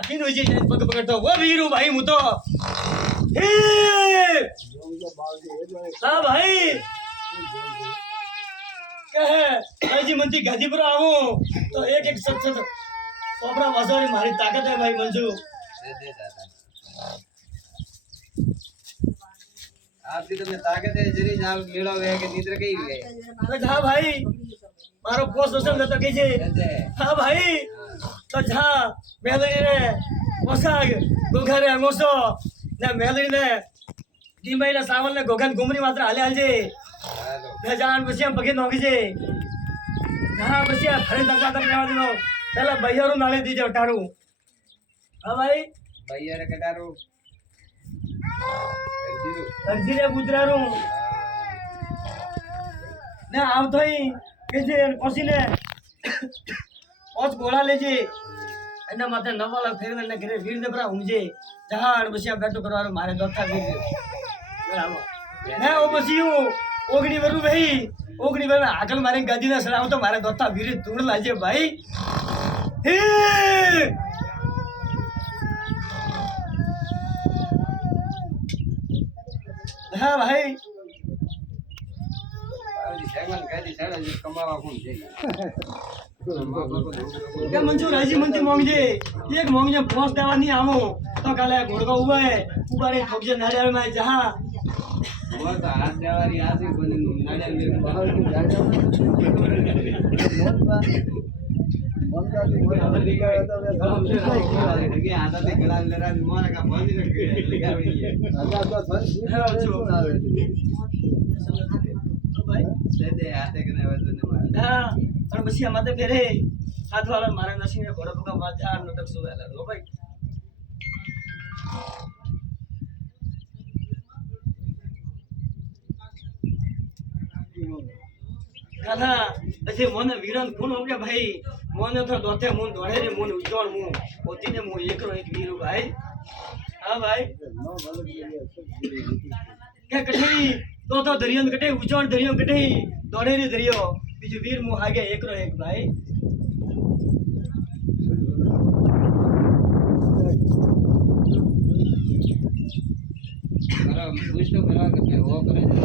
तीन हो जाए पग पकड़ता वो वीरू भाई मु तो हे हाँ भाई कहे भाई जी मंती गादी पर आवो तो एक एक सच सच सोपरा वसारी मारी ताकत है भाई मंजू दे दे दादा आपकी तो मैं ताकत है जरी जाल मेड़ो वे के निद्र कई वे तो हाँ भाई मारो पोस्ट सोशल तो कीजिए हाँ भाई तो जहाँ मेलड़ी ने पोशाक गोघरे अंगोसो ने मेलड़ी ने टीमाई ने सावल ने गोघन घुमरी मात्र हाले हालजे ने जान बसिया पगे नोगी जे हाँ बसिया फरे दंगा तक नेवा दिनो पहला भैयारू नाले दीजे टारू हाँ भाई भैया रे कटारू અરજીરે ગુજરારું ને આવતો કે જે પછીને પોચ ગોળા લેજે એના માથે નવાલા ફેરવે ને ઘરે વીર ને બરા ઊંઘજે જહાડ બસિયા બેઠો કરવાનું મારે દોથા વીર બરાબર ને ઓ બસિયું ઓગણી વરુ ભાઈ ઓગણી વરુ આગળ મારી ગાદી ના સડાવ તો મારે દોથા વીર ધૂળ લાજે ભાઈ હે हाँ भाई सेवन कहती सारा जी कमावा कौन चाहिए क्या मंजूर राजी मंत्री मांगजे एक मांगजे पहुंच देवा नहीं आवो तो काले घोड़का हुआ है ऊपर एक ठोकजे नारियल में जहां वो तो हाथ देवारी आसे कोने नारियल में बाहर को जाएगा मन का भी कोई हाथ दिखा तो लगे आधा से गला ले रहा मोरा का बंद रखे लगा हुई है आधा तो बंद है जो आवे भाई दे दे आते के नहीं वजन मार हां और बसिया माथे फेरे हाथ वाला मारे नसी ने घोड़ा का बाजार नटक सुवेला रो भाई काला ऐसे मोने वीरन कोण हो गया भाई मोने तो दोते मुन दोड़े रे मुन उजोड़ मु होती ने मु एकरो एक वीरू भाई हां भाई क्या कठई तो दरियन कटे उजोड़ दरियो कटे दोड़े रे दरियो बीजू वीर मु आगे एकरो एक भाई करो पूछ तो करो कि वो करे